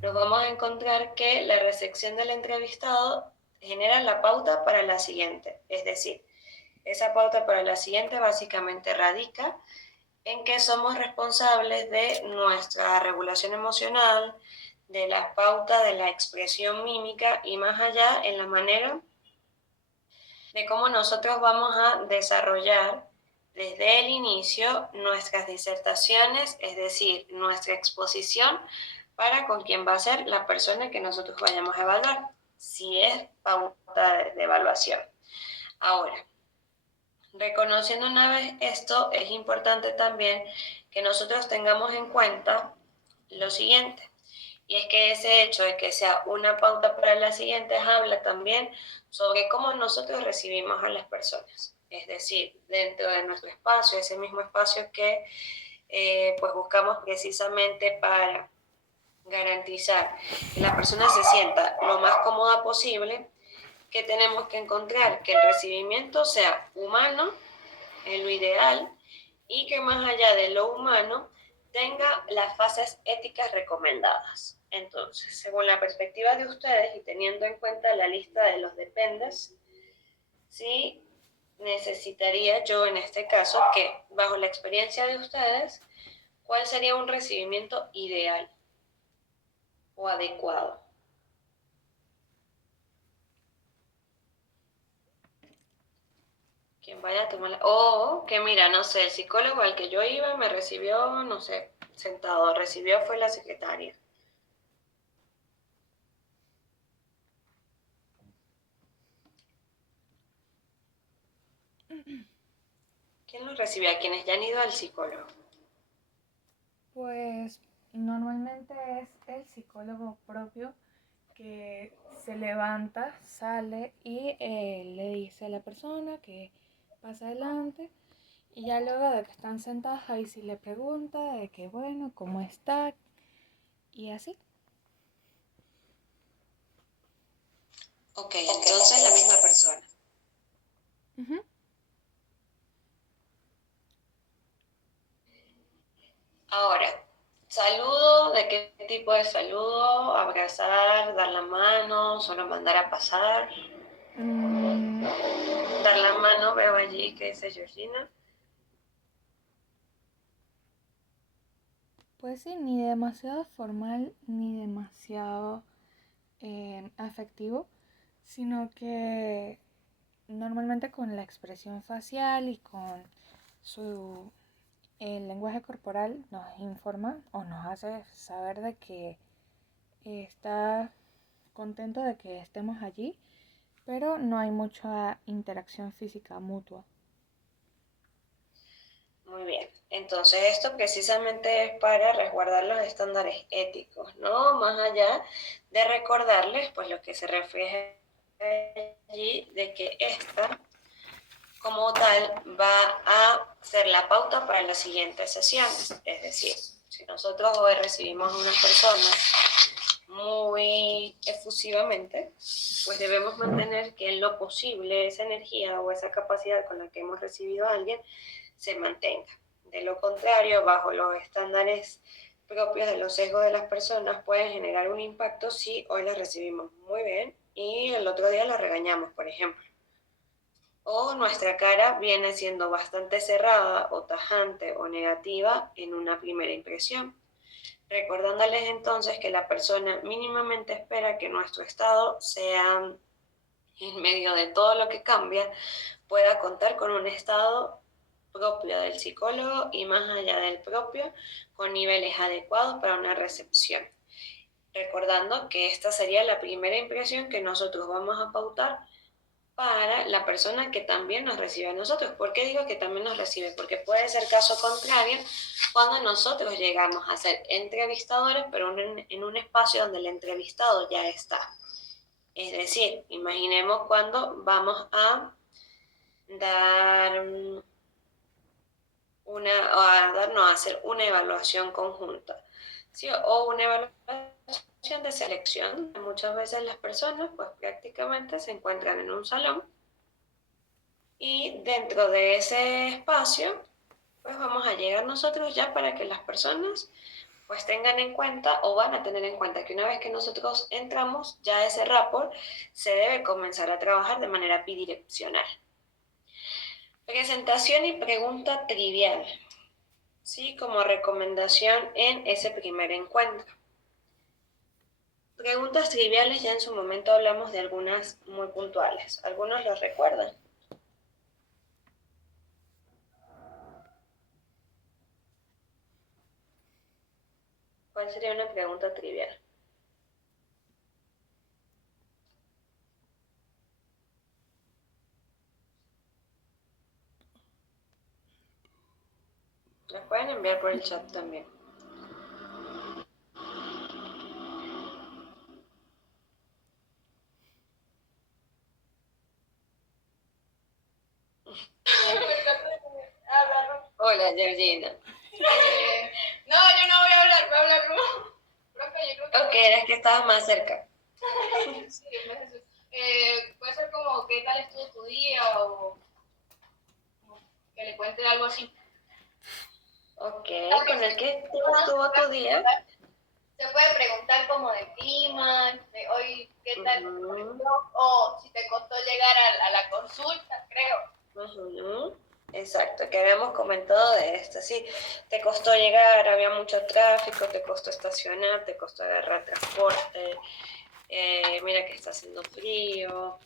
nos vamos a encontrar que la recepción del entrevistado genera la pauta para la siguiente. Es decir, esa pauta para la siguiente básicamente radica en que somos responsables de nuestra regulación emocional, de las pautas de la expresión mímica y más allá en la manera de cómo nosotros vamos a desarrollar desde el inicio nuestras disertaciones, es decir, nuestra exposición para con quién va a ser la persona que nosotros vayamos a evaluar, si es pauta de evaluación. Ahora, reconociendo una vez esto, es importante también que nosotros tengamos en cuenta lo siguiente, y es que ese hecho de que sea una pauta para las siguientes habla también sobre cómo nosotros recibimos a las personas. Es decir, dentro de nuestro espacio, ese mismo espacio que pues buscamos precisamente para garantizar que la persona se sienta lo más cómoda posible, que tenemos que encontrar que el recibimiento sea humano, en lo ideal, y que más allá de lo humano tenga las fases éticas recomendadas. Entonces, según la perspectiva de ustedes y teniendo en cuenta la lista de los dependes, sí necesitaría yo en este caso que, bajo la experiencia de ustedes, ¿cuál sería un recibimiento ideal o adecuado? Quien vaya a tomar o que mira, no sé, el psicólogo al que yo iba me recibió, no sé, sentado, recibió fue la secretaria. ¿Quién lo recibe? A quienes ya han ido al psicólogo. Pues normalmente es el psicólogo propio que se levanta, sale y le dice a la persona que pasa adelante y ya luego de que están sentados ahí sí le pregunta de que bueno, cómo está y así. Ok, entonces la misma persona. Ujú. Ahora, saludo, ¿de qué tipo de saludo? Abrazar, dar la mano, solo mandar a pasar. Mm, Dar la mano, veo allí que dice Georgina. pues sí, ni demasiado formal ni demasiado afectivo, sino que normalmente con la expresión facial y con su el lenguaje corporal nos informa o nos hace saber de que está contento de que estemos allí, pero no hay mucha interacción física mutua. Muy bien. Entonces esto precisamente es para resguardar los estándares éticos, ¿no? Más allá de recordarles, pues lo que se refiere allí de que esta como tal va a ser la pauta para las siguientes sesiones. Es decir, si nosotros hoy recibimos a una persona muy efusivamente, pues debemos mantener que en lo posible esa energía o esa capacidad con la que hemos recibido a alguien se mantenga. De lo contrario, bajo los estándares propios de los sesgos de las personas, pueden generar un impacto si hoy las recibimos muy bien y el otro día las regañamos, por ejemplo. O nuestra cara viene siendo bastante cerrada o tajante o negativa en una primera impresión, recordándoles entonces que la persona mínimamente espera que nuestro estado sea, en medio de todo lo que cambia, pueda contar con un estado propio del psicólogo y más allá del propio, con niveles adecuados para una recepción. Recordando que esta sería la primera impresión que nosotros vamos a pautar para la persona que también nos recibe a nosotros. ¿Por qué digo que también nos recibe? Porque puede ser caso contrario cuando nosotros llegamos a ser entrevistadores, pero en un espacio donde el entrevistado ya está. Es decir, imaginemos cuando vamos a dar a hacer una evaluación conjunta, ¿sí? O una evaluación de selección. Muchas veces las personas pues prácticamente se encuentran en un salón y dentro de ese espacio pues vamos a llegar nosotros ya para que las personas pues tengan en cuenta o van a tener en cuenta que una vez que nosotros entramos, ya ese rapport se debe comenzar a trabajar de manera bidireccional. Presentación y pregunta trivial, ¿sí? Como recomendación en ese primer encuentro. Preguntas triviales, ya en su momento hablamos de algunas muy puntuales. ¿Algunos los recuerdan? ¿Cuál sería una pregunta trivial? Las pueden enviar por el chat también. Hola, Georgina. No, yo no voy a hablar, voy a hablar no. Profe, yo creo que... Ok, eras que estabas más cerca. Sí, Jesús. Puede ser como qué tal estuvo tu día o que le cuente algo así. Ok, ¿con el que estuvo tu día? Se puede preguntar como de clima, de hoy qué tal, o si te costó llegar a la consulta, creo. Exacto, que habíamos comentado de esto, sí, te costó llegar, había mucho tráfico, te costó estacionar, te costó agarrar transporte, mira que está haciendo frío,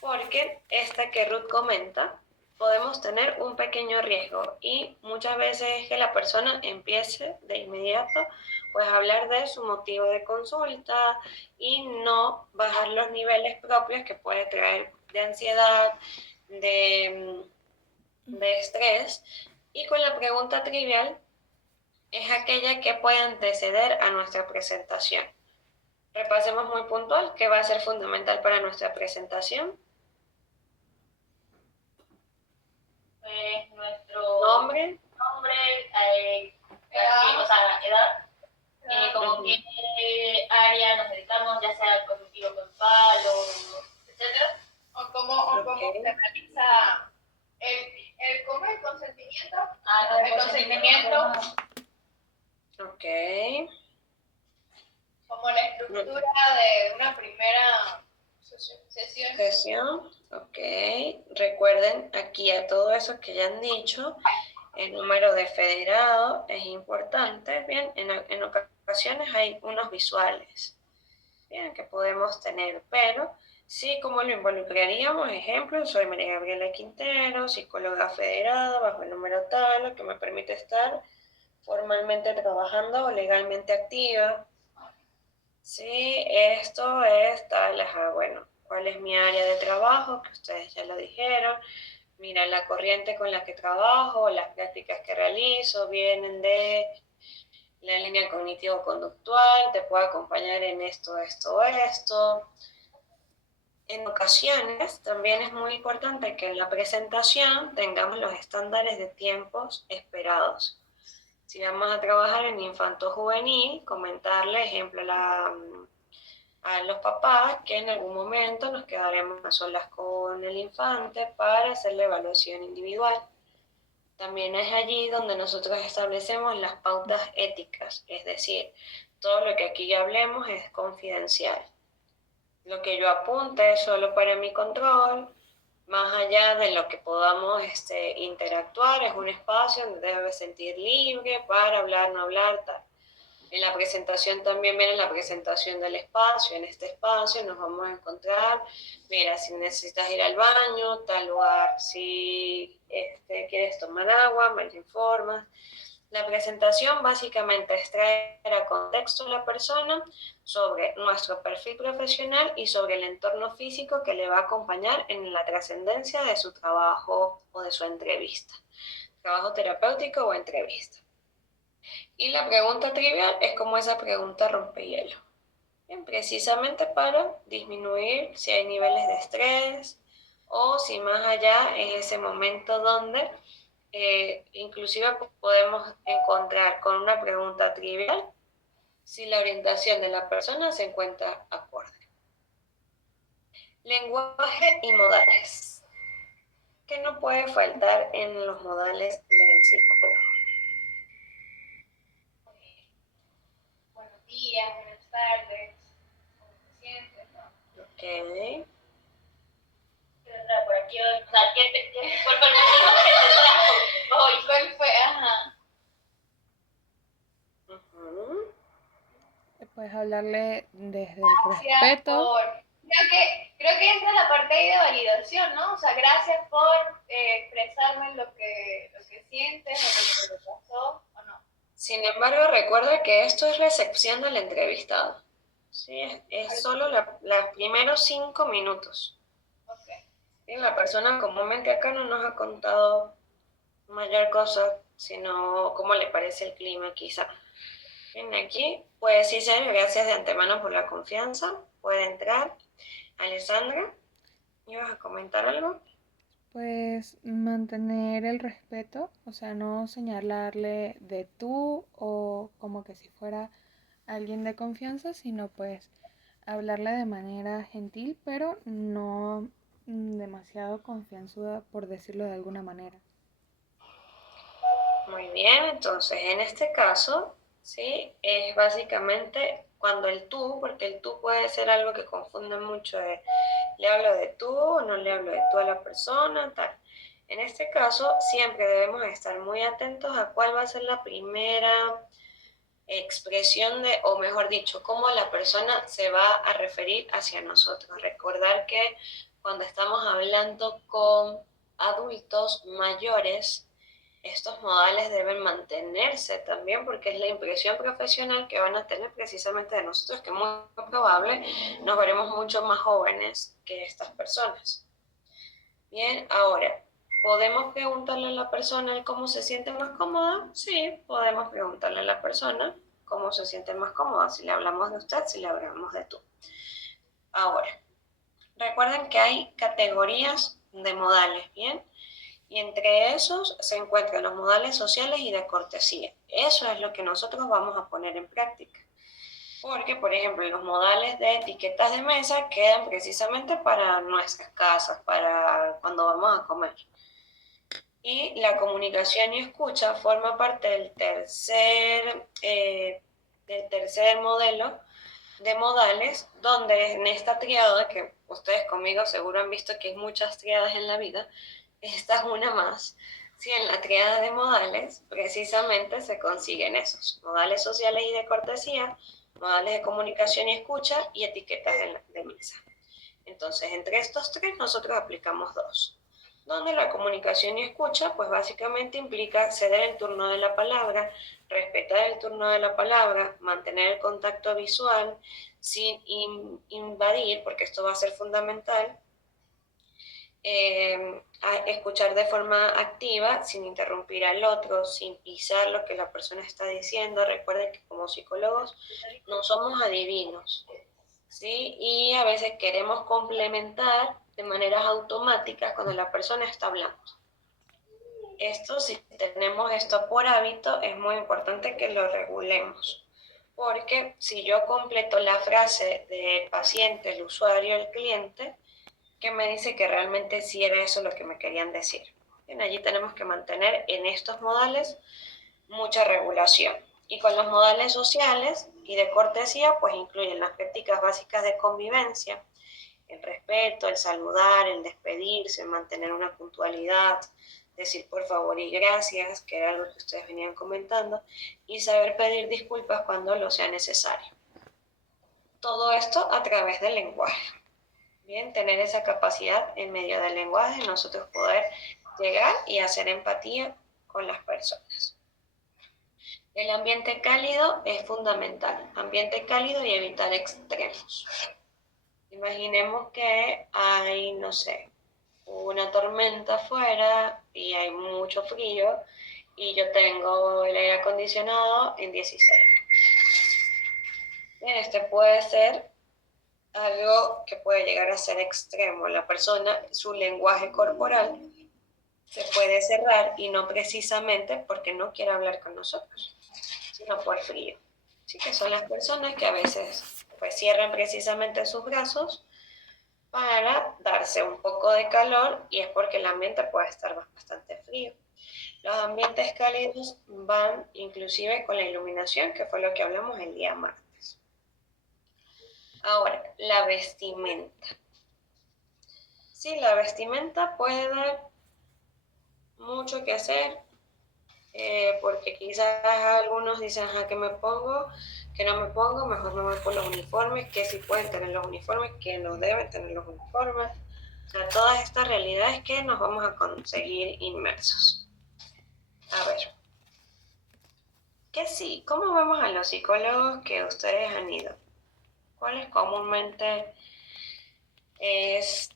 porque esta que Ruth comenta, podemos tener un pequeño riesgo y muchas veces es que la persona empiece de inmediato pues a hablar de su motivo de consulta y no bajar los niveles propios que puede traer de ansiedad, de estrés, y con la pregunta trivial es aquella que puede anteceder a nuestra presentación. Repasemos muy puntual qué va a ser fundamental para nuestra presentación. Nuestro Nombre, edad, o sea, edad, como qué área nos dedicamos, ya sea cognitivo conductual o etcétera. O cómo se realiza ¿cómo es el consentimiento? El consentimiento. Ok. Como la estructura de una primera sesión. Ok. Recuerden aquí a todo eso que ya han dicho, el número de federado es importante. Bien, en ocasiones hay unos visuales, bien, que podemos tener, pero sí, como lo involucraríamos, ejemplo, soy María Gabriela Quintero, psicóloga federada, bajo el número tal, lo que me permite estar formalmente trabajando o legalmente activa. Sí, esto es tal, bueno, ¿cuál es mi área de trabajo? Que ustedes ya lo dijeron. Mira, la corriente con la que trabajo, las prácticas que realizo vienen de la línea cognitivo-conductual, te puedo acompañar en esto, esto, esto. En ocasiones también es muy importante que en la presentación tengamos los estándares de tiempos esperados. Si vamos a trabajar en infanto-juvenil, comentarle, ejemplo, a los papás que en algún momento nos quedaremos a solas con el infante para hacer la evaluación individual. También es allí donde nosotros establecemos las pautas éticas, es decir, todo lo que aquí hablemos es confidencial. Lo que yo apunte es solo para mi control, más allá de lo que podamos interactuar, es un espacio donde debe sentir libre para hablar, no hablar, tal. En la presentación también viene la presentación del espacio. En este espacio nos vamos a encontrar, mira, si necesitas ir al baño, tal lugar, si quieres tomar agua, me lo informas. La presentación básicamente es traer a contexto a la persona sobre nuestro perfil profesional y sobre el entorno físico que le va a acompañar en la trascendencia de su trabajo o de su entrevista. Trabajo terapéutico o entrevista. Y la pregunta trivial es como esa pregunta rompehielo. Bien, precisamente para disminuir si hay niveles de estrés o si más allá es ese momento donde inclusive podemos encontrar con una pregunta trivial si la orientación de la persona se encuentra acorde. Lenguaje y modales. ¿Qué no puede faltar en los modales del psicólogo? días, buenas tardes, cómo te sientes, ¿no? Ok. ¿Qué otra por aquí? O sea, ¿cuál fue el motivo que te trajo hoy? ¿Cuál fue? Ajá. Ujú. Puedes hablarle desde el Gracias respeto. por... Creo que esa es la parte ahí de validación, ¿no? O sea, gracias por expresarme lo que sientes, lo que te pasó, ¿o no? Sin embargo, recuerda que esto es recepción del entrevistado. Sí, es solo los primeros 5 minutos. Ok. Y la persona comúnmente acá no nos ha contado mayor cosa, sino cómo le parece el clima quizá. Bien, aquí puede sí ser, gracias de antemano por la confianza. Puede entrar. Alessandra, ¿ibas a comentar algo? Pues mantener el respeto, o sea, no señalarle de tú o como que si fuera alguien de confianza, sino pues hablarle de manera gentil, pero no demasiado confianzuda, por decirlo de alguna manera. Muy bien, entonces en este caso, ¿sí? Es básicamente cuando el tú, porque el tú puede ser algo que confunde mucho de le hablo de tú o no le hablo de tú a la persona, tal. En este caso, siempre debemos estar muy atentos a cuál va a ser la primera expresión de, o mejor dicho, cómo la persona se va a referir hacia nosotros. Recordar que cuando estamos hablando con adultos mayores, estos modales deben mantenerse también porque es la impresión profesional que van a tener precisamente de nosotros, que muy probable nos veremos mucho más jóvenes que estas personas. Bien, ahora, ¿podemos preguntarle a la persona cómo se siente más cómoda? Sí, podemos preguntarle a la persona cómo se siente más cómoda, si le hablamos de usted, si le hablamos de tú. Ahora, recuerden que hay categorías de modales, ¿bien? Y entre esos se encuentran los modales sociales y de cortesía. Eso es lo que nosotros vamos a poner en práctica. Porque, por ejemplo, los modales de etiquetas de mesa quedan precisamente para nuestras casas, para cuando vamos a comer. Y la comunicación y escucha forma parte del tercer modelo de modales, donde en esta triada, que ustedes conmigo seguro han visto que hay muchas triadas en la vida, esta es una más. Sí, en la triada de modales precisamente se consiguen esos, modales sociales y de cortesía, modales de comunicación y escucha y etiquetas de mesa. Entonces, entre estos tres nosotros aplicamos dos, donde la comunicación y escucha, pues básicamente implica ceder el turno de la palabra, respetar el turno de la palabra, mantener el contacto visual sin invadir, porque esto va a ser fundamental, a escuchar de forma activa, sin interrumpir al otro, sin pisar lo que la persona está diciendo. Recuerden que como psicólogos no somos adivinos, ¿sí? Y a veces queremos complementar de maneras automáticas cuando la persona está hablando. Esto, si tenemos esto por hábito, es muy importante que lo regulemos. Porque si yo completo la frase del paciente, el usuario, el cliente, que me dice que realmente sí era eso lo que me querían decir. Bien, allí tenemos que mantener en estos modales mucha regulación. Y con los modales sociales y de cortesía, pues incluyen las prácticas básicas de convivencia, el respeto, el saludar, el despedirse, mantener una puntualidad, decir por favor y gracias, que era algo que ustedes venían comentando, y saber pedir disculpas cuando lo sea necesario. Todo esto a través del lenguaje. Bien, tener esa capacidad en medio del lenguaje, nosotros poder llegar y hacer empatía con las personas. El ambiente cálido es fundamental, ambiente cálido y evitar extremos. Imaginemos que hay, no sé, una tormenta afuera y hay mucho frío y yo tengo el aire acondicionado en 16. Bien, este puede ser algo que puede llegar a ser extremo. La persona, su lenguaje corporal se puede cerrar y no precisamente porque no quiere hablar con nosotros, sino por frío. Así que son las personas que a veces pues cierran precisamente sus brazos para darse un poco de calor y es porque el ambiente puede estar bastante frío. Los ambientes cálidos van inclusive con la iluminación, que fue lo que hablamos el día martes. la vestimenta. Sí, la vestimenta puede dar mucho que hacer, porque quizás algunos dicen, ajá, ¿qué me pongo? ¿Qué no me pongo? Mejor me voy por los uniformes, que sí pueden tener los uniformes, que no deben tener los uniformes. O sea, todas estas realidades que nos vamos a conseguir inmersos. A ver, ¿qué sí? ¿Cómo vemos a los psicólogos que ustedes han ido? ¿Cuáles comúnmente es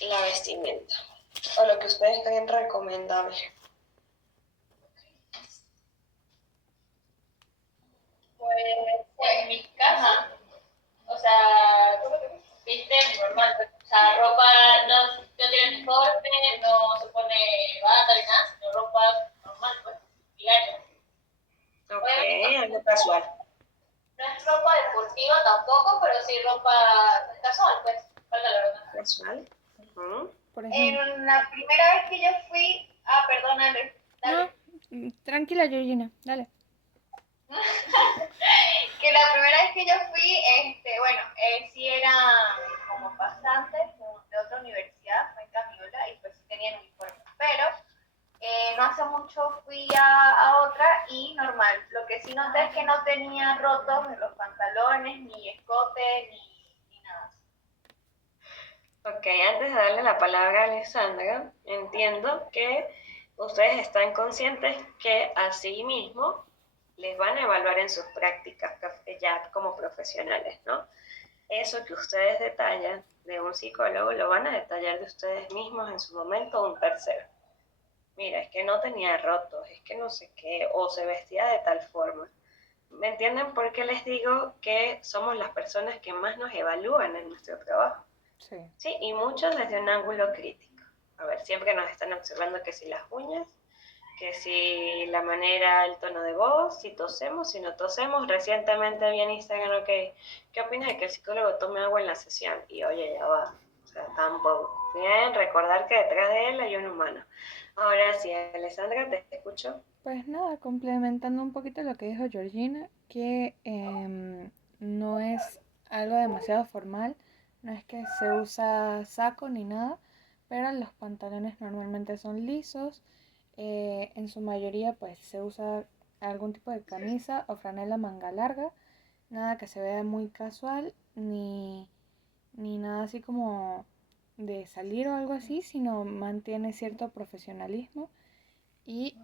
la vestimenta? O lo que ustedes creen recomendable. Pues en mi casa, o sea, viste, normal, pues, o sea, ropa no tiene uniforme, no se pone bata ni nada, sino ropa normal, pues, diaria. Ok, algo casual. No es ropa deportiva tampoco, pero sí ropa casual, pues, falta la verdad. Casual. Por ejemplo. En la primera vez que yo fui, perdónale, dale. No, tranquila, Georgina, dale. Que la primera vez que yo fui, bueno, sí era como pasante de otra universidad, fue en Camiola, y pues sí tenían uniforme. Pero no hace mucho fui a otra y normal. Lo que sí noté es que no tenía rotos en los pantalones, ni escote, ni nada. Ok, antes de darle la palabra a Alessandra, entiendo que ustedes están conscientes que así mismo les van a evaluar en sus prácticas ya como profesionales, ¿no? Eso que ustedes detallan de un psicólogo lo van a detallar de ustedes mismos en su momento un tercero. Mira, es que no tenía rotos, es que no sé qué, o se vestía de tal forma. ¿Me entienden por qué les digo que somos las personas que más nos evalúan en nuestro trabajo? Sí. Sí, y muchos desde un ángulo crítico. A ver, siempre nos están observando que si las uñas, que si la manera, el tono de voz, si tosemos, si no tosemos. Recientemente vi en Instagram, ok, ¿qué opinas de que el psicólogo tome agua en la sesión? Y oye, ya va, o sea, tampoco. Bien, recordar que detrás de él hay un humano. Ahora sí, Alessandra, te escucho. Pues nada, complementando un poquito lo que dijo Georgina, que no es algo demasiado formal, no es que se usa saco ni nada, pero los pantalones normalmente son lisos, en su mayoría pues se usa algún tipo de camisa o franela manga larga, nada que se vea muy casual ni nada así como de salir o algo así, sino mantiene cierto profesionalismo. Y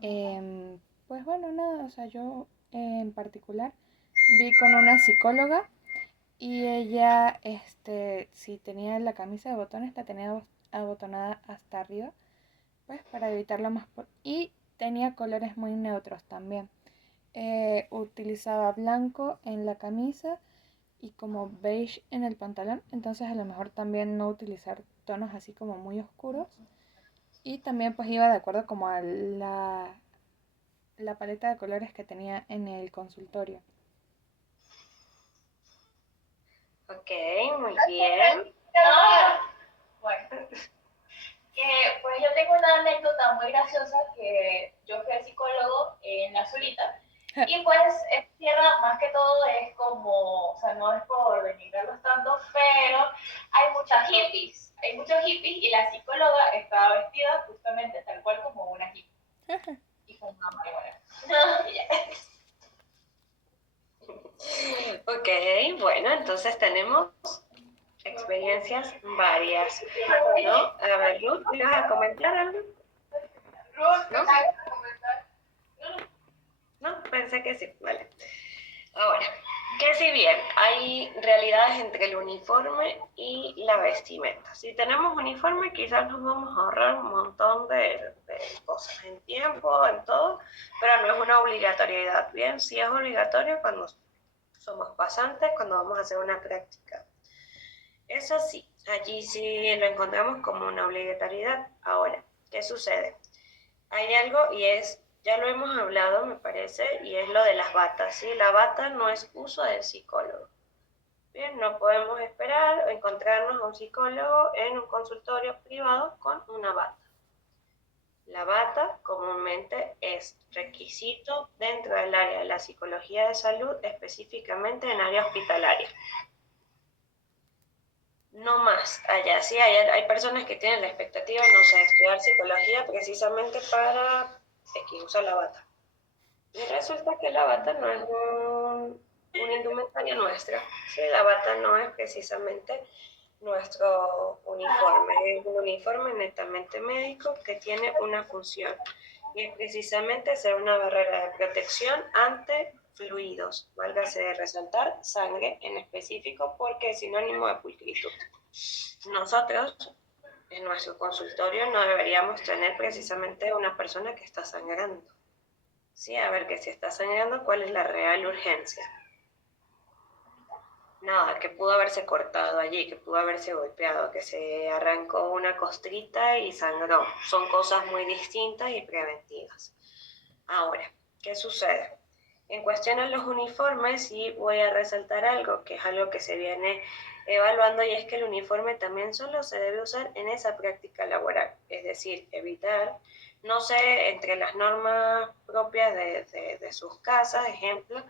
pues bueno, nada, o sea, yo en particular vi con una psicóloga y ella, si tenía la camisa de botones, la tenía abotonada hasta arriba, pues para evitarlo más. Y tenía colores muy neutros también. Utilizaba blanco en la camisa y como beige en el pantalón, entonces a lo mejor también no utilizar tonos así como muy oscuros. Y también pues iba de acuerdo como a la paleta de colores que tenía en el consultorio. Ok, muy bien. Bueno, que pues yo tengo una anécdota muy graciosa que yo fui al psicólogo en la Zulita y pues esta tierra más que todo es como, o sea, no es por denigrarlos tanto, pero hay muchos hippies y la psicóloga estaba vestida justamente tal cual como una hippie y con una marihuana. Y ya. Ok, bueno, entonces tenemos experiencias varias, ¿no? A ver, Ruth, ¿me vas a comentar algo? Ruth, ¿No? ¿sabes comentar? No, pensé que sí, vale. Ahora, que si bien hay realidades entre el uniforme y la vestimenta. Si tenemos uniforme, quizás nos vamos a ahorrar un montón de cosas en tiempo, en todo, pero no es una obligatoriedad. Bien, sí es obligatorio cuando somos pasantes, cuando vamos a hacer una práctica. Eso sí, allí sí lo encontramos como una obligatoriedad. Ahora, ¿qué sucede? Hay algo y es, ya lo hemos hablado, me parece, y es lo de las batas, ¿sí? La bata no es uso del psicólogo. Bien, no podemos esperar o encontrarnos a un psicólogo en un consultorio privado con una bata. La bata comúnmente es requisito dentro del área de la psicología de salud, específicamente en área hospitalaria. más allá. Sí, hay personas que tienen la expectativa, no sé, de estudiar psicología precisamente para usar la bata. Y resulta que la bata no es una indumentaria nuestra. Sí, la bata no es precisamente nuestro uniforme. Es un uniforme netamente médico que tiene una función. Y es precisamente ser una barrera de protección ante fluidos, válgase de resaltar sangre en específico porque es sinónimo de pulcritud. Nosotros, en nuestro consultorio, no deberíamos tener precisamente una persona que está sangrando. Sí, a ver que si está sangrando, ¿cuál es la real urgencia? Nada, que pudo haberse cortado allí, que pudo haberse golpeado, que se arrancó una costrita y sangró. Son cosas muy distintas y preventivas. Ahora, ¿qué sucede? En cuestión a los uniformes, sí voy a resaltar algo, que es algo que se viene evaluando, y es que el uniforme también solo se debe usar en esa práctica laboral, es decir, evitar, no sé, entre las normas propias de sus casas, ejemplo,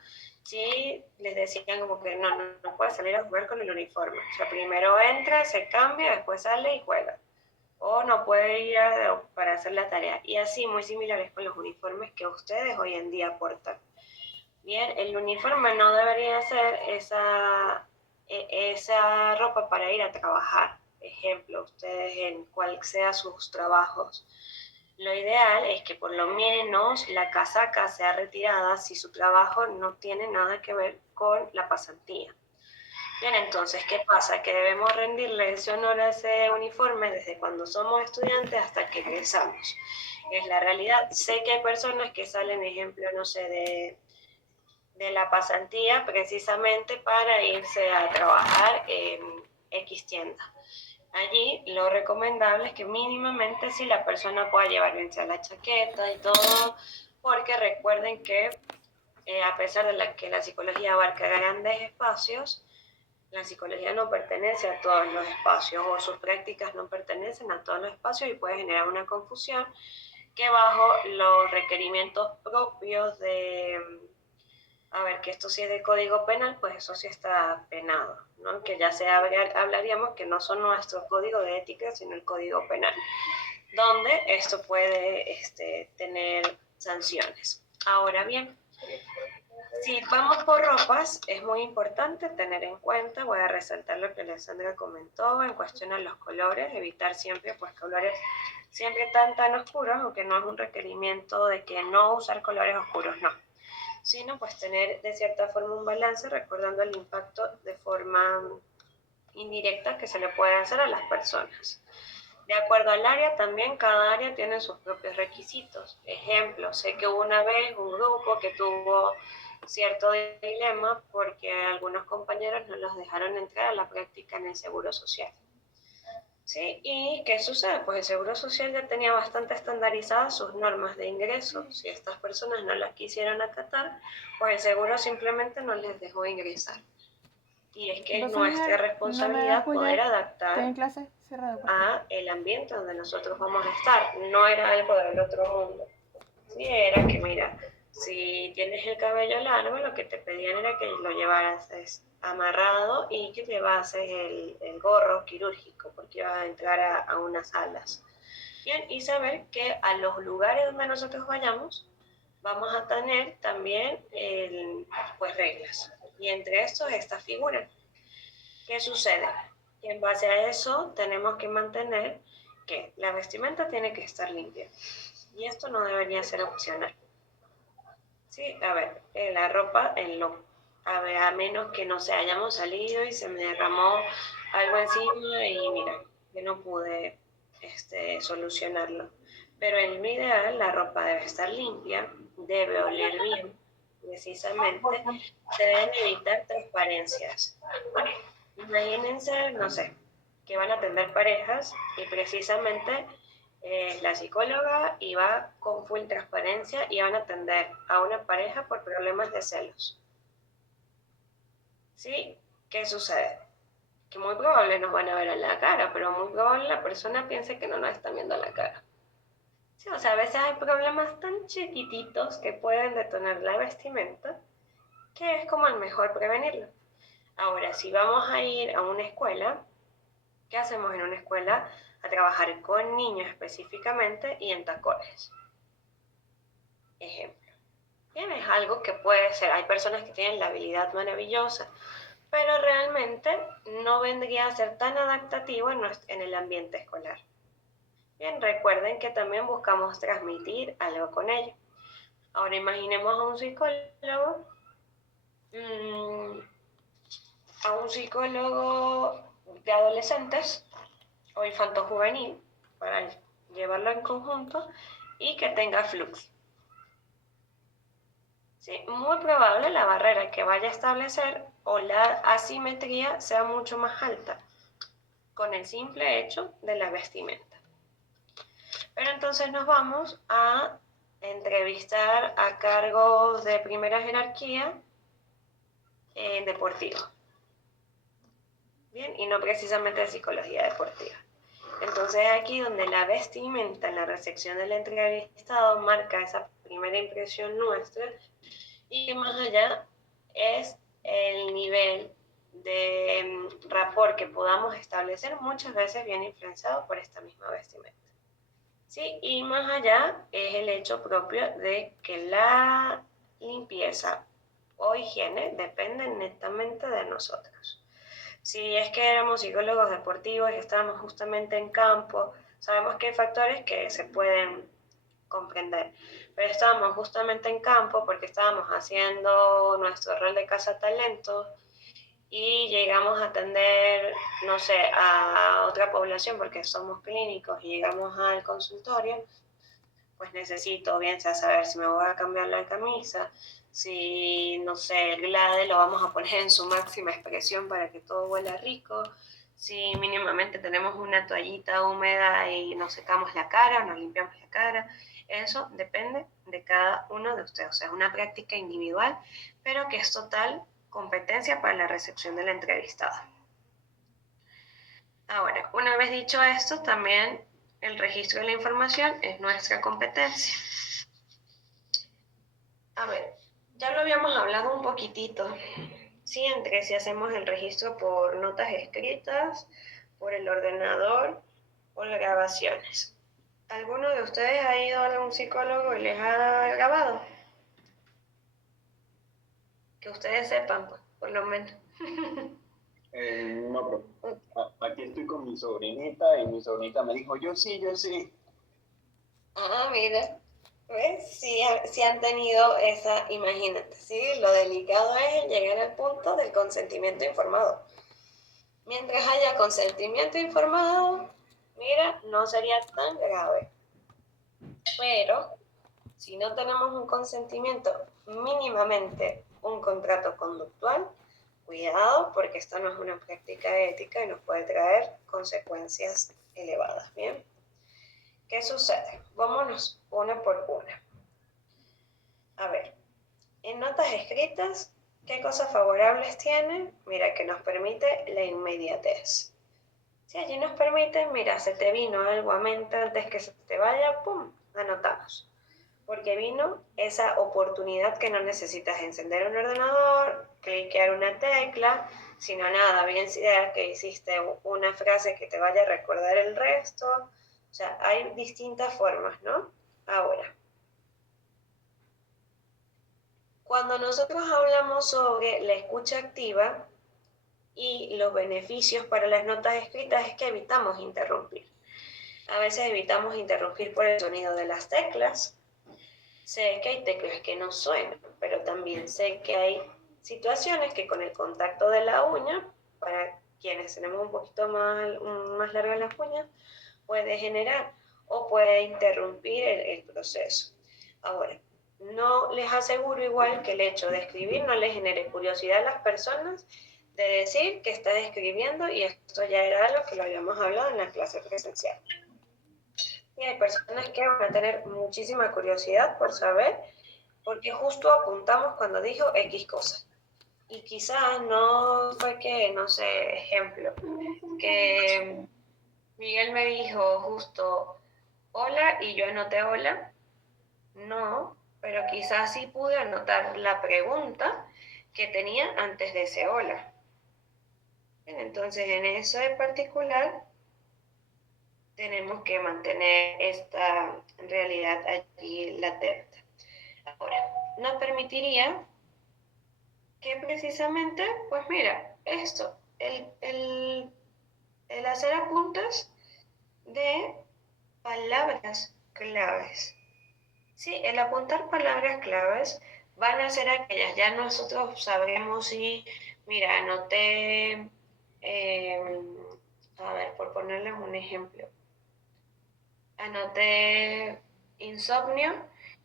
si les decían como que no puede salir a jugar con el uniforme, o sea, primero entra, se cambia, después sale y juega, o no puede ir para hacer la tarea, y así muy similares con los uniformes que ustedes hoy en día portan. Bien, el uniforme no debería ser esa ropa para ir a trabajar. Ejemplo, ustedes en cual sea sus trabajos. Lo ideal es que por lo menos la casaca sea retirada si su trabajo no tiene nada que ver con la pasantía. Bien, entonces, ¿qué pasa? Que debemos rendirle ese honor a ese uniforme desde cuando somos estudiantes hasta que egresamos. Es la realidad. Sé que hay personas que salen, ejemplo, no sé, de la pasantía precisamente para irse a trabajar en X tienda. Allí lo recomendable es que mínimamente si la persona pueda llevar bien sea la chaqueta y todo, porque recuerden que a pesar de que la psicología abarca grandes espacios, la psicología no pertenece a todos los espacios o sus prácticas no pertenecen a todos los espacios y puede generar una confusión que bajo los requerimientos propios a ver, que esto sí es de código penal, pues eso sí está penado, ¿no? Que ya hablaríamos que no son nuestro código de ética, sino el código penal, donde esto puede tener sanciones. Ahora bien, si vamos por ropas, es muy importante tener en cuenta, voy a resaltar lo que Alessandra comentó en cuestión a los colores, evitar siempre pues colores siempre tan oscuros, aunque no es un requerimiento de que no usar colores oscuros, no, sino pues tener de cierta forma un balance, recordando el impacto de forma indirecta que se le puede hacer a las personas. De acuerdo al área, también cada área tiene sus propios requisitos. Ejemplo, sé que una vez un grupo que tuvo cierto dilema porque algunos compañeros no los dejaron entrar a la práctica en el Seguro Social. ¿Sí? ¿Y qué sucede? Pues el Seguro Social ya tenía bastante estandarizadas sus normas de ingreso. Si estas personas no las quisieron acatar, pues el Seguro simplemente no les dejó ingresar. Y es que es nuestra responsabilidad poder adaptar a el ambiente donde nosotros vamos a estar. No era algo del otro mundo. Sí, era que, mira, si tienes el cabello largo, lo que te pedían era que lo llevaras amarrado y que llevases el gorro quirúrgico, porque ibas a entrar a unas salas. Bien, y saber que a los lugares donde nosotros vayamos, vamos a tener también pues reglas. Y entre estos esta figura. ¿Qué sucede? Que en base a eso tenemos que mantener que la vestimenta tiene que estar limpia. Y esto no debería ser opcional. Sí, a ver, la ropa, a menos que no se hayamos salido y se me derramó algo encima y mira, que no pude solucionarlo. Pero en mi ideal, la ropa debe estar limpia, debe oler bien, precisamente, se deben evitar transparencias. Imagínense, no sé, que van a atender parejas y precisamente la psicóloga iba con full transparencia y van a atender a una pareja por problemas de celos. ¿Sí? ¿Qué sucede? Que muy probable nos van a ver a la cara, pero muy probable la persona piense que no nos están viendo a la cara. Sí, o sea, a veces hay problemas tan chiquititos que pueden detonar la vestimenta que es como el mejor prevenirlo. Ahora, si vamos a ir a una escuela, ¿Qué hacemos en una escuela? A trabajar con niños específicamente y en tacones. Ejemplo. Bien, es algo que puede ser, hay personas que tienen la habilidad maravillosa, pero realmente no vendría a ser tan adaptativo en el ambiente escolar. Bien, recuerden que también buscamos transmitir algo con ello. Ahora imaginemos a un psicólogo de adolescentes o infanto-juvenil, para llevarlo en conjunto, y que tenga flux. Sí, muy probable la barrera que vaya a establecer o la asimetría sea mucho más alta con el simple hecho de la vestimenta. Pero entonces nos vamos a entrevistar a cargos de primera jerarquía en deportivo. Bien, y no precisamente de psicología deportiva. Entonces aquí donde la vestimenta en la recepción del entrevistado marca esa primera impresión nuestra, y más allá es el nivel de rapport que podamos establecer, muchas veces viene influenciado por esta misma vestimenta. ¿Sí? Y más allá es el hecho propio de que la limpieza o higiene depende netamente de nosotros. Si es que éramos psicólogos deportivos y estábamos justamente en campo, sabemos que hay factores que se pueden comprender, pero estábamos justamente en campo porque estábamos haciendo nuestro rol de cazatalentos y llegamos a atender, no sé, a otra población porque somos clínicos y llegamos al consultorio, pues necesito bien sea saber si me voy a cambiar la camisa, si, no sé, el glade lo vamos a poner en su máxima expresión para que todo huela rico, si mínimamente tenemos una toallita húmeda y nos secamos la cara, nos limpiamos la cara. Eso depende de cada uno de ustedes. O sea, es una práctica individual, pero que es total competencia para la recepción de la entrevistada. Ahora, una vez dicho esto, también el registro de la información es nuestra competencia. A ver, ya lo habíamos hablado un poquitito. Sí, entre si hacemos el registro por notas escritas, por el ordenador o grabaciones. ¿Alguno de ustedes ha ido a algún psicólogo y les ha grabado? Que ustedes sepan, pues, por lo menos. No, pero aquí estoy con mi sobrinita y mi sobrinita me dijo, yo sí, yo sí. Ah, mira, ¿ves? Sí han tenido esa, imagínate, ¿sí? Lo delicado es el llegar al punto del consentimiento informado. Mientras haya consentimiento informado, mira, no sería tan grave. Pero si no tenemos un consentimiento, mínimamente un contrato conductual, cuidado porque esto no es una práctica ética y nos puede traer consecuencias elevadas, ¿bien? ¿Qué sucede? Vámonos una por una. A ver, en notas escritas, ¿qué cosas favorables tiene? Mira, que nos permite la inmediatez. Si allí nos permite, mira, se te vino algo a mente antes que se te vaya, ¡pum!, anotamos. Porque vino esa oportunidad que no necesitas encender un ordenador, cliquear una tecla, sino nada, bien sea que hiciste una frase que te vaya a recordar el resto. O sea, hay distintas formas, ¿no? Ahora, cuando nosotros hablamos sobre la escucha activa y los beneficios para las notas escritas es que evitamos interrumpir. A veces evitamos interrumpir por el sonido de las teclas. Sé que hay teclas que no suenan, pero también sé que hay situaciones que con el contacto de la uña, para quienes tenemos un poquito más largas las uñas, puede generar o puede interrumpir el proceso. Ahora, no les aseguro igual que el hecho de escribir no les genere curiosidad a las personas de decir que están escribiendo, y esto ya era algo que lo habíamos hablado en la clase presencial. Y hay personas que van a tener muchísima curiosidad por saber, porque justo apuntamos cuando dijo X cosa. Y quizás no fue que, no sé, ejemplo, que Miguel me dijo justo hola y yo anoté hola. No, pero quizás sí pude anotar la pregunta que tenía antes de ese hola. Entonces, en eso en particular, tenemos que mantener esta realidad allí latente. Ahora, nos permitiría que precisamente, pues mira, esto, el hacer apuntes de palabras claves. Sí, el apuntar palabras claves van a ser aquellas, ya nosotros sabremos si, mira, anoté, a ver, por ponerles un ejemplo, anoté insomnio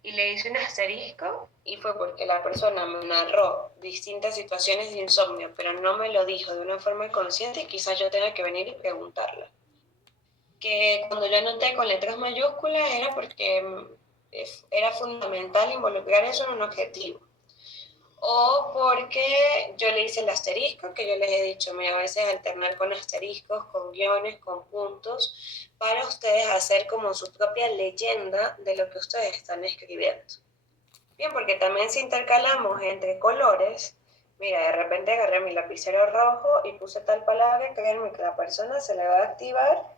y le hice un asterisco y fue porque la persona me narró distintas situaciones de insomnio, pero no me lo dijo de una forma consciente y quizás yo tenga que venir y preguntarle. Que cuando yo anoté con letras mayúsculas era porque era fundamental involucrar eso en un objetivo. O porque yo le hice el asterisco, que yo les he dicho, mira, a veces alternar con asteriscos, con guiones, con puntos, para ustedes hacer como su propia leyenda de lo que ustedes están escribiendo. Bien, porque también si intercalamos entre colores, mira, de repente agarré mi lapicero rojo y puse tal palabra, créanme que a la persona se le va a activar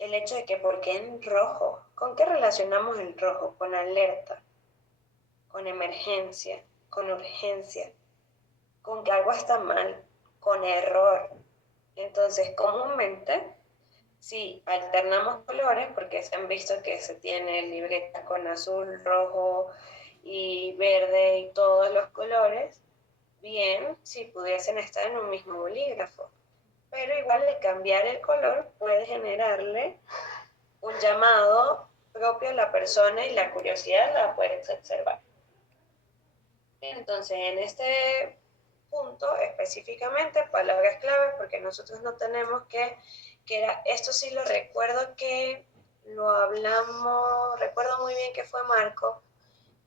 el hecho de que, ¿por qué en rojo? ¿Con qué relacionamos el rojo? Con alerta, con emergencia, con urgencia, con que algo está mal, con error. Entonces, comúnmente, si alternamos colores, porque se han visto que se tiene libreta con azul, rojo y verde y todos los colores, bien, si pudiesen estar en un mismo bolígrafo. Pero igual el cambiar el color puede generarle un llamado propio a la persona y la curiosidad la puedes observar. Entonces, en este punto específicamente, palabras claves, porque nosotros no tenemos que era, esto sí lo recuerdo que lo hablamos, recuerdo muy bien que fue Marco,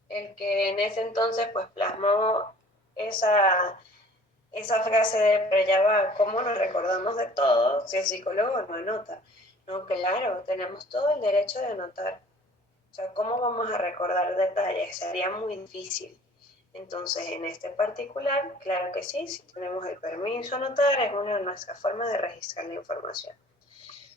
el que en ese entonces pues plasmó esa frase de, pero ya va, ¿cómo nos recordamos de todo si el psicólogo no anota? No, claro, tenemos todo el derecho de anotar. O sea, ¿cómo vamos a recordar detalles? Sería muy difícil. Entonces, en este particular, claro que sí, si tenemos el permiso a anotar, es una de nuestras formas de registrar la información.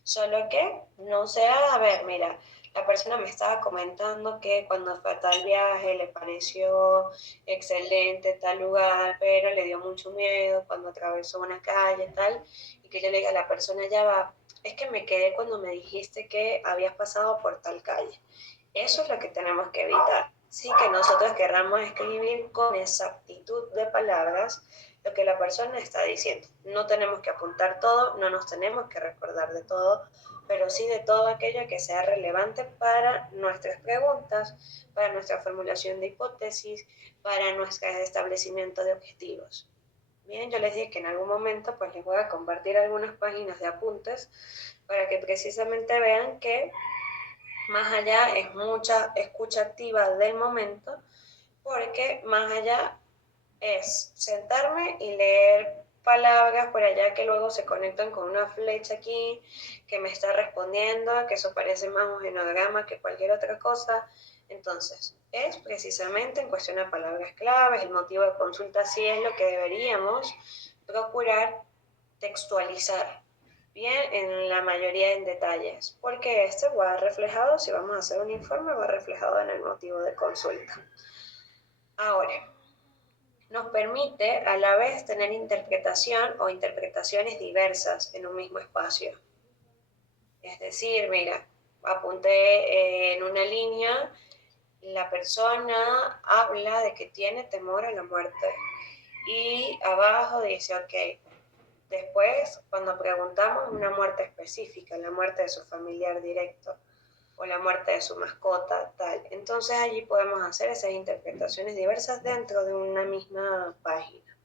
Solo que no sea, a ver, mira, la persona me estaba comentando que cuando fue a tal viaje le pareció excelente tal lugar, pero le dio mucho miedo cuando atravesó una calle, tal, y que yo le diga a la persona, ya va, es que me quedé cuando me dijiste que habías pasado por tal calle. Eso es lo que tenemos que evitar. Sí, que nosotros querramos escribir con exactitud de palabras lo que la persona está diciendo. No tenemos que apuntar todo, no nos tenemos que recordar de todo, pero sí de todo aquello que sea relevante para nuestras preguntas, para nuestra formulación de hipótesis, para nuestro establecimiento de objetivos. Bien, yo les dije que en algún momento pues les voy a compartir algunas páginas de apuntes para que precisamente vean que más allá es mucha escucha activa del momento, porque más allá es sentarme y leer palabras por allá que luego se conectan con una flecha aquí que me está respondiendo, que eso parece más un genograma que cualquier otra cosa. Entonces, es precisamente en cuestión de palabras claves, el motivo de consulta sí es lo que deberíamos procurar textualizar bien en la mayoría en detalles, porque este va reflejado, si vamos a hacer un informe, va reflejado en el motivo de consulta. Ahora, nos permite a la vez tener interpretación o interpretaciones diversas en un mismo espacio. Es decir, mira, apunté en una línea, la persona habla de que tiene temor a la muerte y abajo dice, ok, después cuando preguntamos una muerte específica, la muerte de su familiar directo o la muerte de su mascota, tal. Entonces allí podemos hacer esas interpretaciones diversas dentro de una misma página.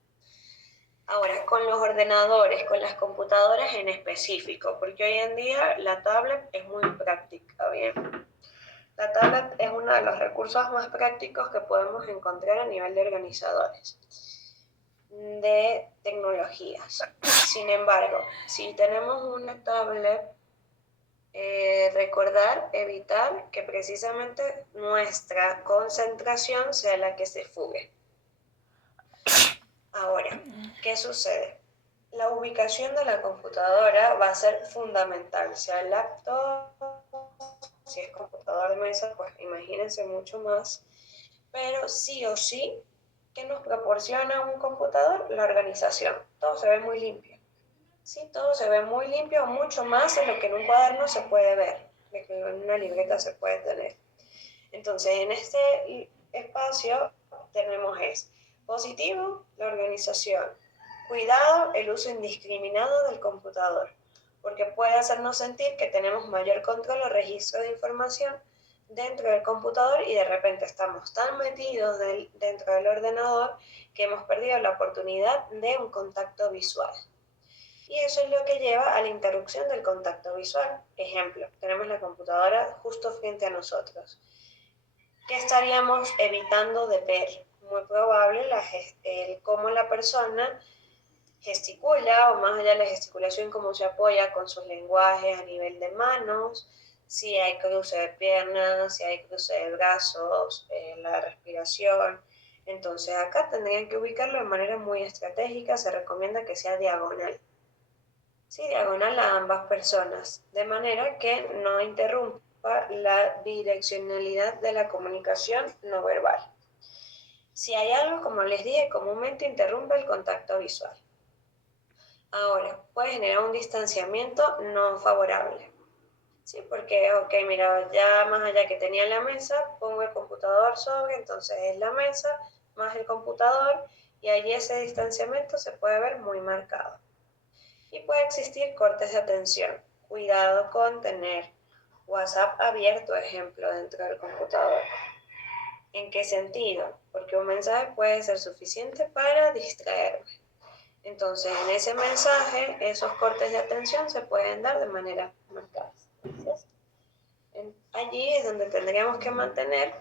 Ahora, con los ordenadores, con las computadoras en específico, porque hoy en día la tablet es muy práctica, ¿bien? La tablet es uno de los recursos más prácticos que podemos encontrar a nivel de organizadores de tecnologías. Sin embargo, si tenemos una tablet, recordar, evitar que precisamente nuestra concentración sea la que se fugue. Ahora, ¿qué sucede? la ubicación de la computadora va a ser fundamental, sea laptop, si es computador de mesa, pues imagínense mucho más, pero sí o sí, ¿qué nos proporciona un computador? La organización. Todo se ve muy limpio. Sí, todo se ve muy limpio, mucho más de lo que en un cuaderno se puede ver, de que en una libreta se puede tener. Entonces, en este espacio tenemos positivo, la organización, cuidado, el uso indiscriminado del computador, porque puede hacernos sentir que tenemos mayor control o registro de información dentro del computador y de repente estamos tan metidos dentro del ordenador que hemos perdido la oportunidad de un contacto visual. Y eso es lo que lleva a la interrupción del contacto visual. Ejemplo, tenemos la computadora justo frente a nosotros. ¿Qué estaríamos evitando de ver? Muy probable cómo la persona gesticula, o más allá de la gesticulación, cómo se apoya con sus lenguajes a nivel de manos, si hay cruce de piernas, si hay cruce de brazos, la respiración. Entonces acá tendrían que ubicarlo de manera muy estratégica, se recomienda que sea diagonal. Sí, diagonal a ambas personas, de manera que no interrumpa la direccionalidad de la comunicación no verbal. Si hay algo, como les dije, comúnmente interrumpe el contacto visual. Ahora, puede generar un distanciamiento no favorable. Sí, porque, ok, mira, ya más allá que tenía la mesa, pongo el computador sobre, entonces es la mesa más el computador, y allí ese distanciamiento se puede ver muy marcado. Y puede existir cortes de atención. Cuidado con tener WhatsApp abierto, ejemplo, dentro del computador. ¿En qué sentido? Porque un mensaje puede ser suficiente para distraerme. Entonces, en ese mensaje, esos cortes de atención se pueden dar de manera marcada. Allí es donde tendríamos que mantener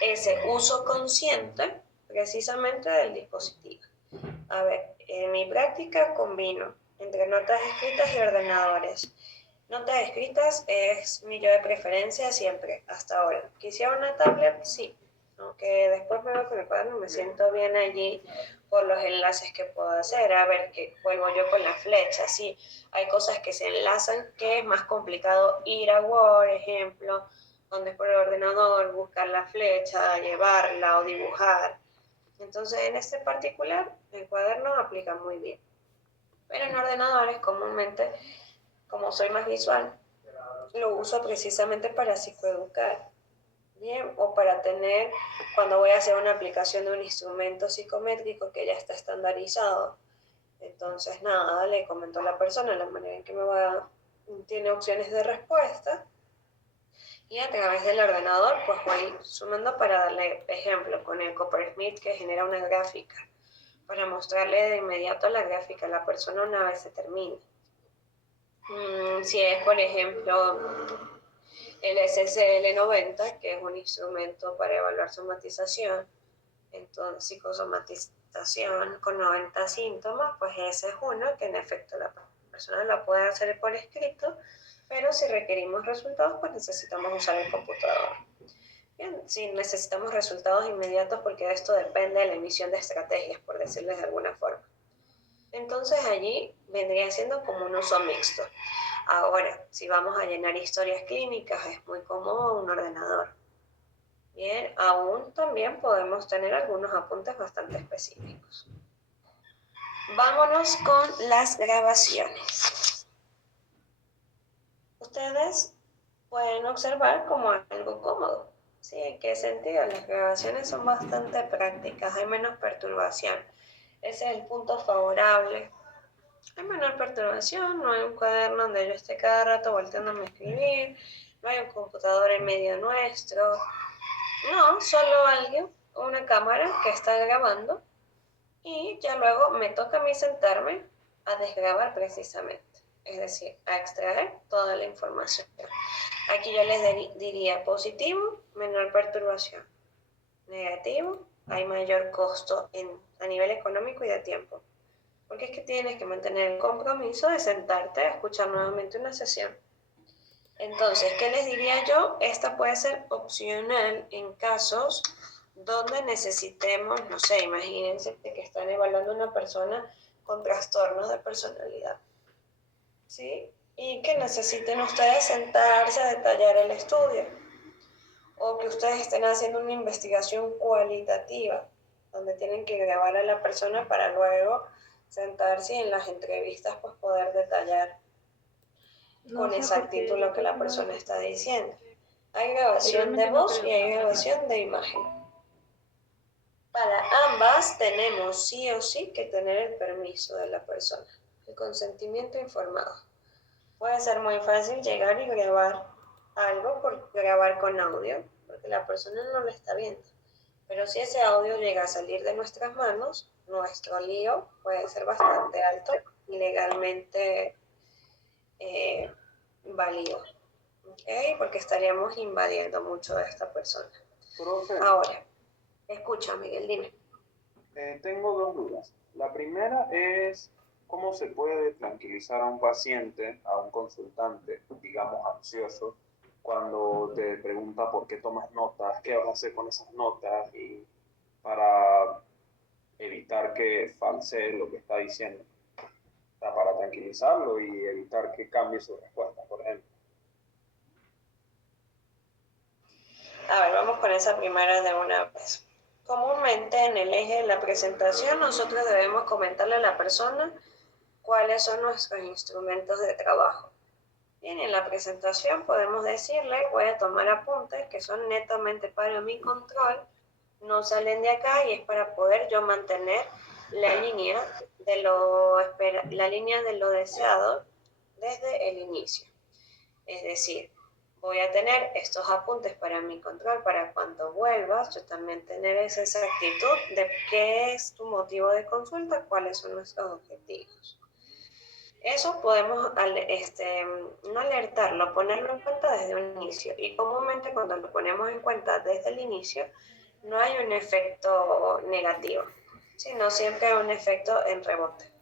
ese uso consciente precisamente del dispositivo. A ver, en mi práctica combino entre notas escritas y ordenadores. Notas escritas es mi yo de preferencia siempre, hasta ahora. ¿Quisiera una tablet? Sí. Aunque después me veo con el cuaderno, me siento bien allí por los enlaces que puedo hacer. A ver, que vuelvo yo con la flecha. Sí, hay cosas que se enlazan que es más complicado ir a Word, ejemplo, donde por el ordenador buscar la flecha, llevarla o dibujar. Entonces, en este particular, el cuaderno aplica muy bien. Pero en ordenadores, comúnmente, como soy más visual, lo uso precisamente para psicoeducar, ¿bien? O para tener, cuando voy a hacer una aplicación de un instrumento psicométrico que ya está estandarizado. Entonces, nada, le comento a la persona la manera en que tiene opciones de respuesta, y a través del ordenador pues voy sumando para darle ejemplo con el Coppersmith, que genera una gráfica para mostrarle de inmediato la gráfica a la persona una vez se termine. Si es, por ejemplo, el SSL-90, que es un instrumento para evaluar somatización, entonces psicosomatización con 90 síntomas, pues ese es uno que en efecto la persona lo puede hacer por escrito, pero si requerimos resultados, pues necesitamos usar el computador. Bien, si necesitamos resultados inmediatos, porque de esto depende de la emisión de estrategias, por decirles de alguna forma. Entonces allí vendría siendo como un uso mixto. Ahora, si vamos a llenar historias clínicas, es muy cómodo un ordenador. Bien, aún también podemos tener algunos apuntes bastante específicos. Vámonos con las grabaciones. Ustedes pueden observar como algo cómodo. ¿Sí? ¿En qué sentido? Las grabaciones son bastante prácticas, hay menos perturbación. Ese es el punto favorable. Hay menor perturbación, no hay un cuaderno donde yo esté cada rato volteándome a escribir, no hay un computador en medio nuestro. No, solo alguien, una cámara que está grabando, y ya luego me toca a mí sentarme a desgrabar precisamente, es decir, a extraer toda la información. Aquí yo les diría positivo, menor perturbación. Negativo, hay mayor costo a nivel económico y de tiempo. Porque es que tienes que mantener el compromiso de sentarte a escuchar nuevamente una sesión. Entonces, ¿qué les diría yo? Esta puede ser opcional en casos donde necesitemos, no sé, imagínense que están evaluando a una persona con trastornos de personalidad, ¿sí? Y que necesiten ustedes sentarse a detallar el estudio, o que ustedes estén haciendo una investigación cualitativa, donde tienen que grabar a la persona para luego sentarse y en las entrevistas pues poder detallar con exactitud lo que la persona está diciendo. Hay grabación de voz y hay grabación de imagen. Para ambas tenemos sí o sí que tener el permiso de la persona, el consentimiento informado. Puede ser muy fácil llegar y grabar algo por grabar con audio, porque la persona no lo está viendo. Pero si ese audio llega a salir de nuestras manos, nuestro lío puede ser bastante alto y legalmente válido, ¿ok? Porque estaríamos invadiendo mucho de esta persona. Profe, Ahora, escucha, Miguel, dime. tengo dos dudas. La primera es cómo se puede tranquilizar a un paciente, a un consultante, digamos ansioso, cuando te pregunta por qué tomas notas, qué vas a hacer con esas notas y para evitar que falsee lo que está diciendo. O sea, para tranquilizarlo y evitar que cambie su respuesta, por ejemplo. A ver, vamos con esa primera de una vez. Comúnmente en el eje de la presentación nosotros debemos comentarle a la persona cuáles son nuestros instrumentos de trabajo. Bien, en la presentación podemos decirle, voy a tomar apuntes que son netamente para mi control, no salen de acá y es para poder yo mantener la línea de lo deseado desde el inicio. Es decir, voy a tener estos apuntes para mi control, para cuando vuelvas, yo también tener esa exactitud de qué es tu motivo de consulta, cuáles son nuestros objetivos. Eso podemos no alertarlo, ponerlo en cuenta desde un inicio. Y comúnmente cuando lo ponemos en cuenta desde el inicio, no hay un efecto negativo, sino siempre hay un efecto en rebote.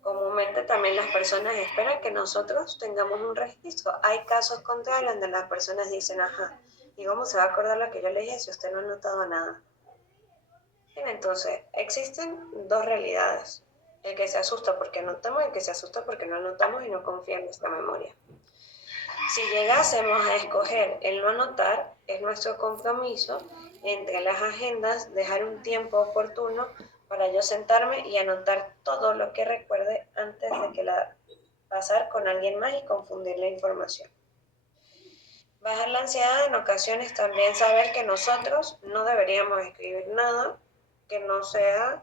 Comúnmente también las personas esperan que nosotros tengamos un registro. Hay casos contrarios donde las personas dicen, ajá, ¿y cómo se va a acordar lo que yo le dije si usted no ha notado nada? Bien, entonces, existen dos realidades. El que se asusta porque anotamos y el que se asusta porque no anotamos y no confía en nuestra memoria. Si llegásemos a escoger el no anotar, es nuestro compromiso entre las agendas dejar un tiempo oportuno para yo sentarme y anotar todo lo que recuerde antes de que pasar con alguien más y confundir la información. Bajar la ansiedad en ocasiones también saber que nosotros no deberíamos escribir nada que no sea